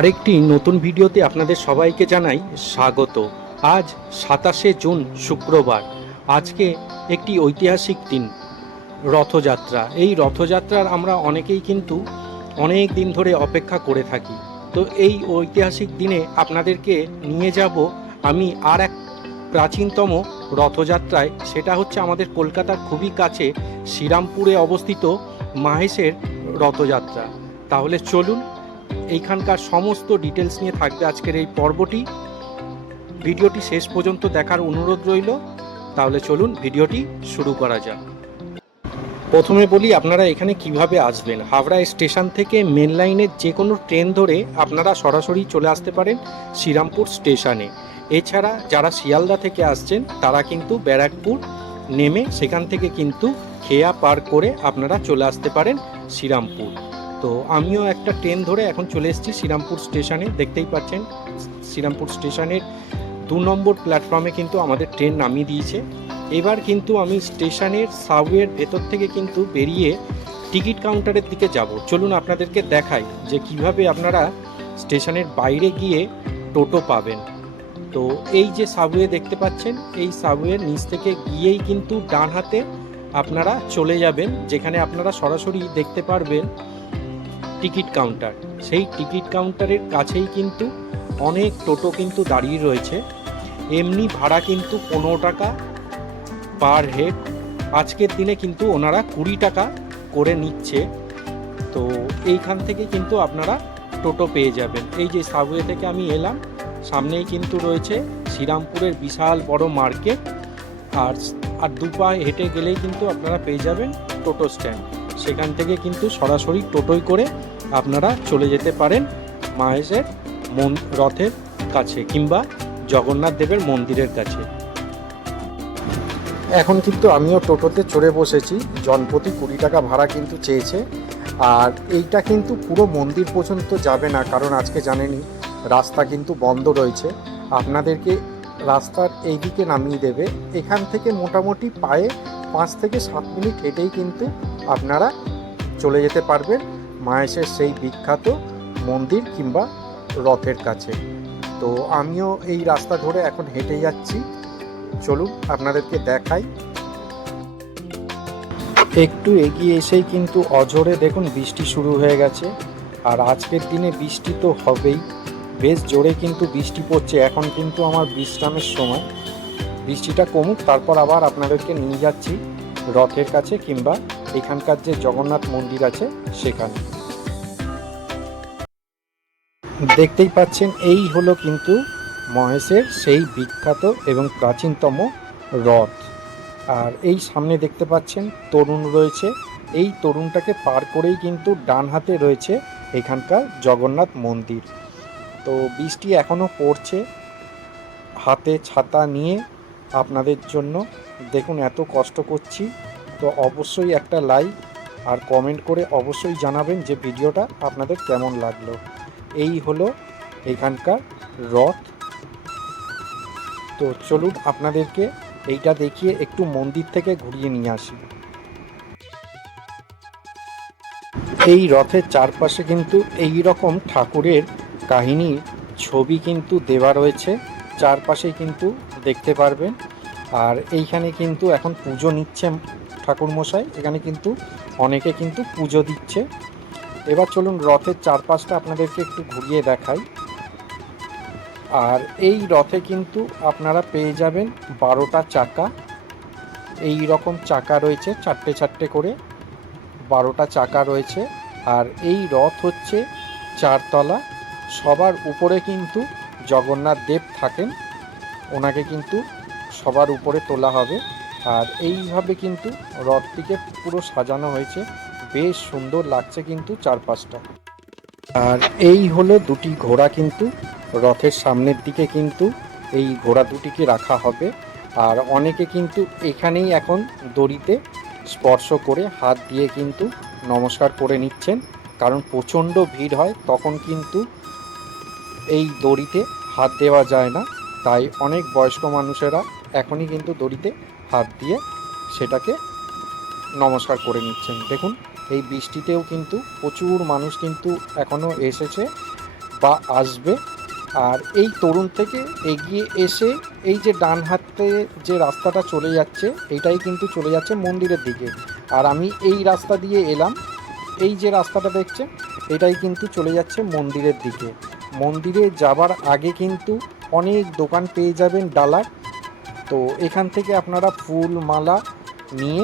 আরেকটি নতুন ভিডিওতে আপনাদের সবাইকে জানাই স্বাগত। আজ সাতাশে জুন শুক্রবার। আজকে একটি ঐতিহাসিক দিন, রথযাত্রা। এই রথযাত্রার আমরা অনেকেই কিন্তু অনেক দিন ধরে অপেক্ষা করে থাকি। তো এই ঐতিহাসিক দিনে আপনাদেরকে নিয়ে যাব আমি আর এক প্রাচীনতম রথযাত্রায়। সেটা হচ্ছে আমাদের কলকাতার খুবই কাছে শ্রীরামপুরে অবস্থিত মাহেশের রথযাত্রা। তাহলে চলুন এইখানকার সমস্ত ডিটেলস নিয়ে থাকবে আজকের এই পর্বটি। ভিডিওটি শেষ পর্যন্ত দেখার অনুরোধ রইল। তাহলে চলুন ভিডিওটি শুরু করা যাক। প্রথমে বলি, আপনারা এখানে কীভাবে আসবেন? হাওড়া স্টেশন থেকে মেন লাইনের যে কোনো ট্রেন ধরে আপনারা সরাসরি চলে আসতে পারেন শ্রীরামপুর স্টেশনে। এছাড়া যারা শিয়ালদা থেকে আসছেন, তারা কিন্তু ব্যারাকপুর নেমে সেখান থেকে কিন্তু খেয়া পার করে আপনারা চলে আসতে পারেন শ্রীরামপুর। তো আমিও একটা ট্রেন ধরে এখন চলে এসেছি শ্রীরামপুর স্টেশনে দেখতেই পাচ্ছেন, শ্রীরামপুর স্টেশনের দু নম্বর প্ল্যাটফর্মে কিন্তু আমাদের ট্রেন নামিয়ে দিয়েছে। এবার কিন্তু আমি স্টেশনের সাবওয়ের ভেতর থেকে কিন্তু বেরিয়ে টিকিট কাউন্টারের দিকে যাব। চলুন আপনাদেরকে দেখাই যে কীভাবে আপনারা স্টেশনের বাইরে গিয়ে টোটো পাবেন। তো এই যে সাবওয়ে দেখতে পাচ্ছেন, এই সাবওয়ের নিচ থেকে গিয়েই কিন্তু ডান হাতে আপনারা চলে যাবেন, যেখানে আপনারা সরাসরি দেখতে পারবেন টিকিট কাউন্টার। সেই টিকিট কাউন্টারের কাছেই কিন্তু অনেক টোটো কিন্তু দাঁড়িয়ে রয়েছে। এমনি ভাড়া কিন্তু পনেরো টাকা পার হেড। আজকের দিনে কিন্তু ওনারা কুড়ি টাকা করে নিচ্ছে। তো এইখান থেকে কিন্তু আপনারা টোটো পেয়ে যাবেন। এই যে সাবওয়ে থেকে আমি এলাম, সামনেই কিন্তু রয়েছে শ্রীরামপুরের বিশাল বড় মার্কেট। আর আর দু পা হেঁটে গেলেই কিন্তু আপনারা পেয়ে যাবেন টোটো স্ট্যান্ড। সেখান থেকে কিন্তু সরাসরি টোটোয় করে আপনারা চলে যেতে পারেন মাহেশের মন, রথের কাছে কিংবা জগন্নাথ দেবের মন্দিরের কাছে। এখন কিন্তু আমিও টোটোতে চড়ে বসেছি। জনপ্রতি কুড়ি টাকা ভাড়া কিন্তু চেয়েছে। আর এইটা কিন্তু পুরো মন্দির পর্যন্ত যাবে না, কারণ আজকে জানেনই, রাস্তা কিন্তু বন্ধ রয়েছে। আপনাদেরকে রাস্তার এই দিকে নামিয়ে দেবে। এখান থেকে মোটামুটি পায়ে পাঁচ থেকে সাত মিনিট হেঁটেই কিন্তু আপনারা চলে যেতে পারবেন মাহেশের সেই বিখ্যাত মন্দির কিংবা রথের কাছে। তো আমিও এই রাস্তা ধরে এখন হেঁটে যাচ্ছি। চলুন আপনাদেরকে দেখাই। একটু এগিয়ে এসেই কিন্তু অঝরে দেখুন বৃষ্টি শুরু হয়ে গেছে। আর আজকের দিনে বৃষ্টি তো হবেই। বেশ জোরে কিন্তু বৃষ্টি পড়ছে। এখন কিন্তু আমার বিশ্রামের সময়। বৃষ্টিটা কমুক, তারপর আবার আপনাদেরকে নিয়ে যাচ্ছি রথের কাছে কিংবা এখানকার যে জগন্নাথ মন্দির আছে সেখানে। দেখতেই পাচ্ছেন, এই হলো কিন্তু মহেশের সেই বিখ্যাত এবং প্রাচীনতম রথ। আর এই সামনে দেখতে পাচ্ছেন, তরুণ রয়েছে। এই তরুণটাকে পার করেই কিন্তু ডান হাতে রয়েছে এখানকার জগন্নাথ মন্দির। তো বৃষ্টি এখনও পড়ছে, হাতে ছাতা নিয়ে আপনাদের জন্য। দেখুন, এত কষ্ট করছি। তো অবশ্যই একটা লাইক আর কমেন্ট করে অবশ্যই জানাবেন যে ভিডিওটা আপনাদের কেমন লাগল। এই হলো এখানকার রথ। তো চলুন, আপনাদেরকে এইটা দেখিয়ে একটু মন্দির থেকে ঘুরিয়ে নিয়ে আসি। এই রথের চারপাশে কিন্তু এই রকম ঠাকুরের কাহিনীর ছবি কিন্তু দেওয়া রয়েছে। চারপাশে কিন্তু দেখতে পারবেন। আর এইখানে কিন্তু এখন পুজো নিচ্ছে ঠাকুরমশাই। এখানে কিন্তু অনেকে কিন্তু পুজো দিচ্ছে। এবার চলুন রথের চারপাশটা আপনাদেরকে একটু ঘুরিয়ে দেখাই। আর এই রথে কিন্তু আপনারা পেয়ে যাবেন বারোটা চাকা। এই রকম চাকা রয়েছে চারটে চারটে করে। বারোটা চাকা রয়েছে। আর এই রথ হচ্ছে চারতলা। সবার উপরে কিন্তু জগন্নাথ দেব থাকেন। ওনাকে কিন্তু সবার উপরে তোলা হবে। আর এইভাবে কিন্তু রথটিকে পুরো সাজানো হয়েছে। বেশ সুন্দর লাগছে কিন্তু চারপাশটা। আর এই হলো দুটি ঘোড়া কিন্তু রথের সামনের দিকে কিন্তু এই ঘোড়া দুটিকে রাখা হবে। আর অনেকে কিন্তু এখানেই এখন দড়িতে স্পর্শ করে হাত দিয়ে কিন্তু নমস্কার করে নিচ্ছেন। কারণ প্রচণ্ড ভিড় হয়, তখন কিন্তু এই দড়িতে হাত দেওয়া যায় না। তাই অনেক বয়স্ক মানুষেরা এখনই কিন্তু দড়িতে হাত দিয়ে সেটাকে নমস্কার করে নিচ্ছেন। দেখুন, এই বৃষ্টিতেও কিন্তু প্রচুর মানুষ কিন্তু এখনও এসেছে বা আসবে। আর এই তরুণ থেকে এগিয়ে এসে এই যে ডান হাতে যে রাস্তাটা চলে যাচ্ছে, এটাই কিন্তু চলে যাচ্ছে মন্দিরের দিকে। আর আমি এই রাস্তা দিয়ে এলাম, এই যে রাস্তাটা দেখছেন, এটাই কিন্তু চলে যাচ্ছে মন্দিরের দিকে। মন্দিরে যাবার আগে কিন্তু অনেক দোকান পেয়ে যাবেন ডালার। তো এখান থেকে আপনারা ফুল মালা নিয়ে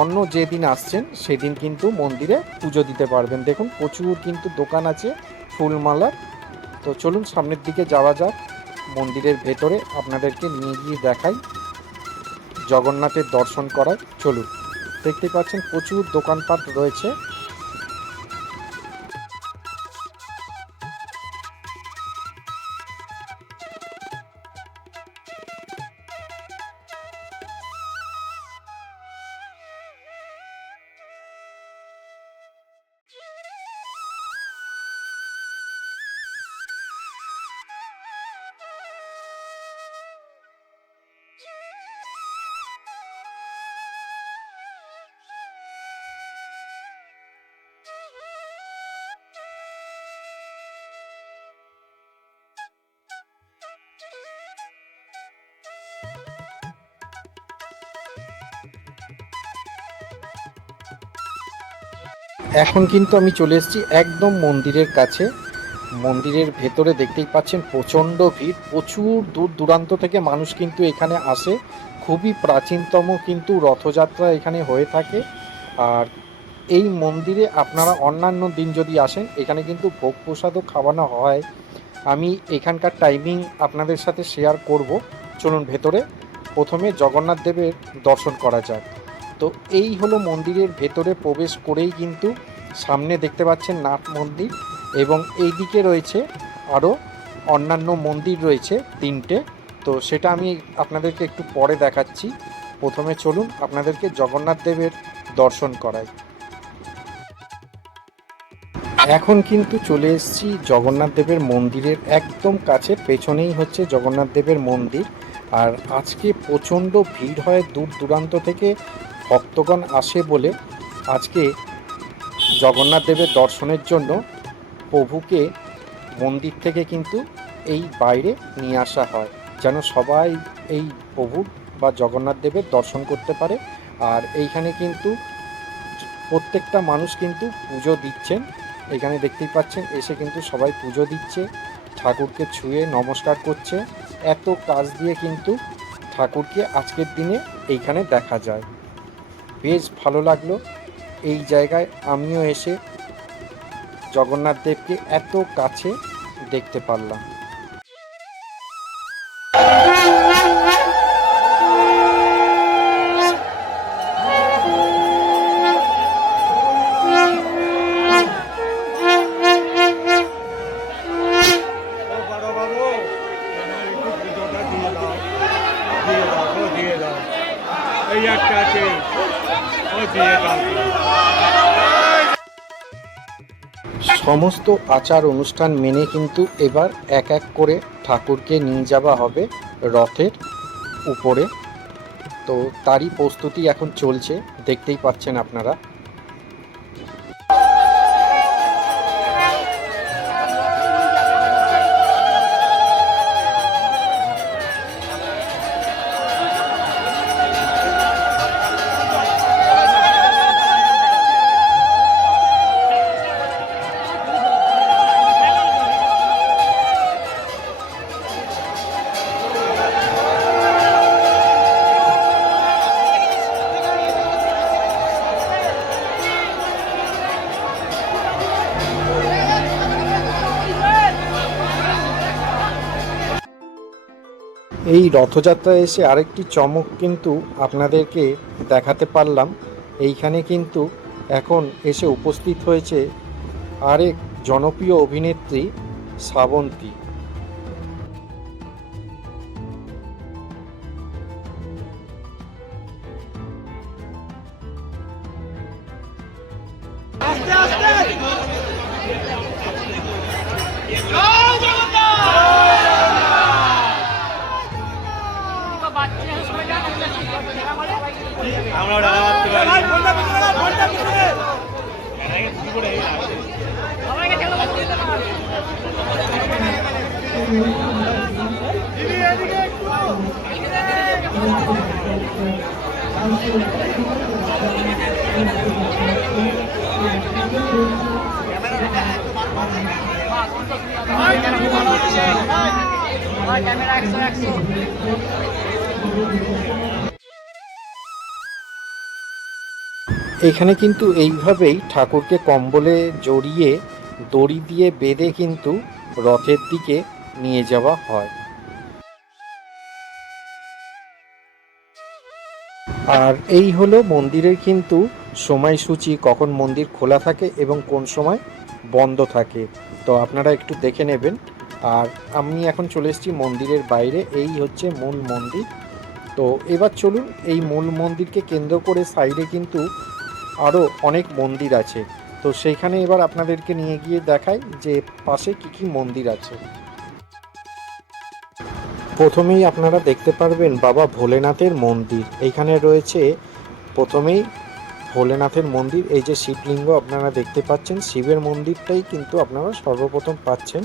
অন্য যেদিন আসছেন, সেদিন কিন্তু মন্দিরে পুজো দিতে পারবেন। দেখুন, প্রচুর কিন্তু দোকান আছে ফুলমালার তো চলুন, সামনের দিকে যাওয়া যাক। মন্দিরের ভেতরে আপনাদেরকে নিয়ে গিয়ে দেখাই। জগন্নাথের দর্শন করায় চলুন, দেখতে পাচ্ছেন প্রচুর দোকানপাট রয়েছে। এখন কিন্তু আমি চলে এসেছি একদম মন্দিরের কাছে। মন্দিরের ভেতরে দেখতেই পাচ্ছেন প্রচণ্ড ভিড়। প্রচুর দূর দূরান্ত থেকে মানুষ কিন্তু এখানে আসে। খুবই প্রাচীনতম কিন্তু রথযাত্রা এখানে হয়ে থাকে। আর এই মন্দিরে আপনারা অন্যান্য দিন যদি আসেন, এখানে কিন্তু ভোগ প্রসাদও খাওয়ানো হয়। আমি এখানকার টাইমিং আপনাদের সাথে শেয়ার করব। চলুন ভেতরে। প্রথমে জগন্নাথ দেবের দর্শন করা যাক। তো এই হলো মন্দিরের ভেতরে প্রবেশ করেই কিন্তু সামনে দেখতে পাচ্ছেন নাট মন্দির এবং এই দিকে রয়েছে আরও অন্যান্য মন্দির রয়েছে তিনটে। তো সেটা আমি আপনাদেরকে একটু পরে দেখাচ্ছি। প্রথমে চলুন আপনাদেরকে জগন্নাথ দেবের দর্শন করাই। এখন কিন্তু চলে এসেছি জগন্নাথ দেবের মন্দিরের একদম কাছে, পেছনেই হচ্ছে জগন্নাথ দেবের মন্দির। আর আজকে প্রচণ্ড ভিড় হয় দূর দূরান্ত থেকে। ভক্তগণ আসে বলে আজকে জগন্নাথ দেবের দর্শনের জন্য প্রভুকে মন্দির থেকে কিন্তু এই বাইরে নিয়ে আসা হয়, যেন সবাই এই প্রভুর বা জগন্নাথ দেবের দর্শন করতে পারে। আর এইখানে কিন্তু প্রত্যেকটা মানুষ কিন্তু পুজো দিচ্ছেন। এখানে দেখতেই পাচ্ছেন, এসে কিন্তু সবাই পুজো দিচ্ছে, ঠাকুরকে ছুঁয়ে নমস্কার করছে। এত কাজ দিয়ে কিন্তু ঠাকুরকে আজকের দিনে এইখানে দেখা যায়। বেশ ভালো লাগল। এই জায়গায় আমিও এসে জগন্নাথ দেবকে এত কাছে দেখতে পারলাম। সমস্ত আচার অনুষ্ঠান মেনে কিন্তু এবার এক এক করে ঠাকুরকে নিয়ে যাওয়া হবে রথের উপরে। তো তারই প্রস্তুতি এখন চলছে, দেখতেই পাচ্ছেন আপনারা। রথযাত্রায় এসে আরেকটি চমক কিন্তু আপনাদেরকে দেখাতে পারলাম। এইখানে কিন্তু এখন এসে উপস্থিত হয়েছে আরেক জনপ্রিয় অভিনেত্রী শ্রাবন্তী। এখানে কিন্তু এইভাবেই ঠাকুরকে কম্বলে জড়িয়ে দড়ি দিয়ে বেঁধে কিন্তু রথের দিকে নিয়ে যাওয়া হয়। আর এই হলো মন্দিরের কিন্তু সময়সূচি, কখন মন্দির খোলা থাকে এবং কোন সময় বন্ধ থাকে। তো আপনারা একটু দেখে নেবেন। আর আমি এখন চলে এসেছি মন্দিরের বাইরে, এই হচ্ছে মূল মন্দির। তো এবার চলুন, এই মূল মন্দিরকে কেন্দ্র করে সাইডে কিন্তু আরও অনেক মন্দির আছে। তো সেইখানে এবার আপনাদেরকে নিয়ে গিয়ে দেখাই যে পাশে কি কি মন্দির আছে। প্রথমেই আপনারা দেখতে পারবেন বাবা ভোলেনাথের মন্দির। এইখানে রয়েছে প্রথমেই ভোলেনাথের মন্দির। এই যে শিবলিঙ্গ আপনারা দেখতে পাচ্ছেন, শিবের মন্দিরটাই কিন্তু আপনারা সর্বপ্রথম পাচ্ছেন।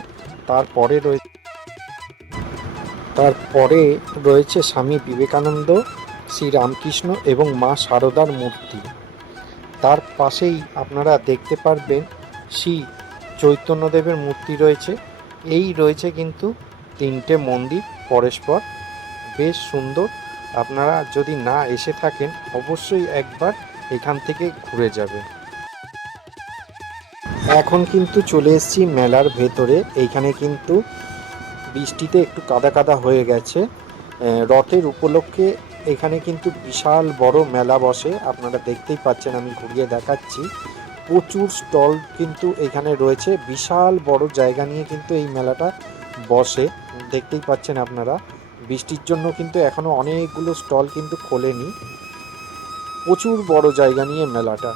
তারপরে রয়েছে তারপরে রয়েছে স্বামী বিবেকানন্দ শ্রী রামকৃষ্ণ এবং মা শারদার মূর্তি। তার পাশেই আপনারা দেখতে পারবেন শ্রী চৈতন্যদেবের মূর্তি রয়েছে। এই রয়েছে কিন্তু তিনটে মন্দির, পরস্পর। বেশ সুন্দর। আপনারা যদি না এসে থাকেন, অবশ্যই একবার এখান থেকে ঘুরে যাবেন। এখন কিন্তু চলে এসেছি মেলার ভেতরে। এইখানে কিন্তু বৃষ্টিতে একটু কাদা কাদা হয়ে গেছে। রথের উপলক্ষে এখানে কিন্তু বিশাল বড় মেলা বসে। আপনারা দেখতেই পাচ্ছেন, আমি ঘুরিয়ে দেখাচ্ছি। প্রচুর স্টল কিন্তু এখানে রয়েছে। বিশাল বড় জায়গা নিয়ে কিন্তু এই মেলাটা বসে। দেখতেই পাচ্ছেন আপনারা, বৃষ্টির জন্য কিন্তু এখনও অনেকগুলো স্টল কিন্তু খোলেনি। প্রচুর বড় জায়গা নিয়ে মেলাটা।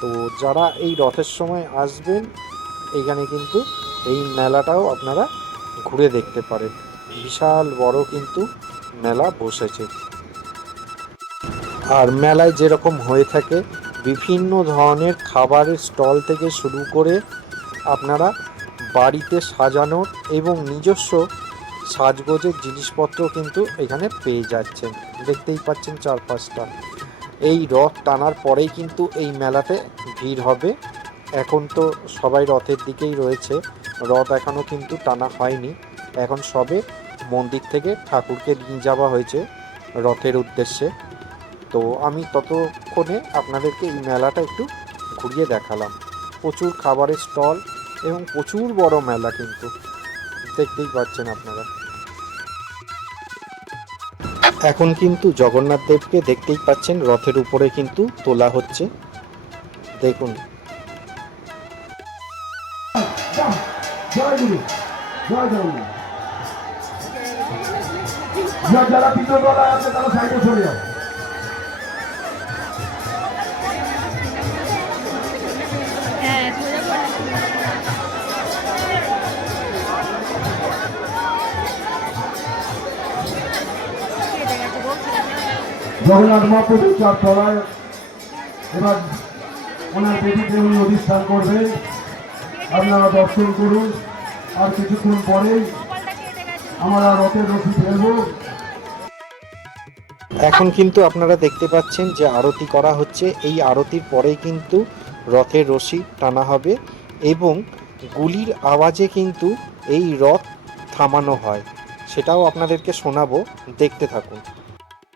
তো যারা এই রথের সময় আসবেন, এখানে কিন্তু এই মেলাটাও আপনারা ঘুরে দেখতে পারেন। বিশাল বড় কিন্তু মেলা বসেছে। আর মেলায় যেরকম হয়ে থাকে, বিভিন্ন ধরনের খাবারের স্টল থেকে শুরু করে আপনারা বাড়িতে সাজানোর এবং নিজস্ব সাজগোজের জিনিসপত্র কিন্তু এখানে পেয়ে যাচ্ছেন। দেখতেই পাচ্ছেন চারপাশটা। এই রথ টানার পরেই কিন্তু এই মেলাতে ভিড় হবে। এখন তো সবাই রথের দিকেই রয়েছে। রথ এখনও কিন্তু টানা হয়নি। এখন সবে মন্দির থেকে ঠাকুরকে নিয়ে যাওয়া হয়েছে রথের উদ্দেশ্যে। তো আমি ততক্ষণে আপনাদেরকে এই মেলাটা একটু ঘুরিয়ে দেখালাম। প্রচুর খাবারের স্টল এবং প্রচুর বড় মেলা কিন্তু। দেখতেই পাচ্ছেন আপনারা। এখন কিন্তু জগন্নাথ দেবকে দেখতেই পাচ্ছেন, রথের উপরে কিন্তু তোলা হচ্ছে। দেখুন। যারা পিতল আছে তারা সাইডে চলে যাও। জগন্নাথ মহাপ্রভু চার তলায় এবার ওনার বেদিতে উনি অধিষ্ঠান করবেন। আপনারা দর্শন করুন। আর কিছুক্ষণ পরেই আমরা রথের রশি ফেলব। এখন কিন্তু আপনারা দেখতে পাচ্ছেন যে আরতি করা হচ্ছে। এই আরতির পরেই কিন্তু রথের রশি টানা হবে এবং গুলির আওয়াজে কিন্তু এই রথ থামানো হয়। সেটাও আপনাদেরকে শোনাবো। দেখতে থাকুন।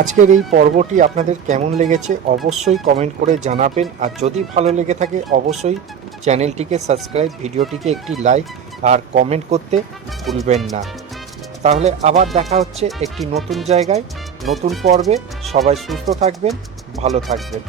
আজকের এই পর্বটি আপনাদের কেমন লেগেছে অবশ্যই কমেন্ট করে জানাবেন। আর যদি ভালো লেগে থাকে, অবশ্যই চ্যানেলটিকে সাবস্ক্রাইব, ভিডিওটিকে একটি লাইক আর কমেন্ট করতে ভুলবেন না। তাহলে আবার দেখা হচ্ছে একটি নতুন জায়গায়, নতুন পর্বে। সবাই সুস্থ থাকবেন, ভালো থাকবেন।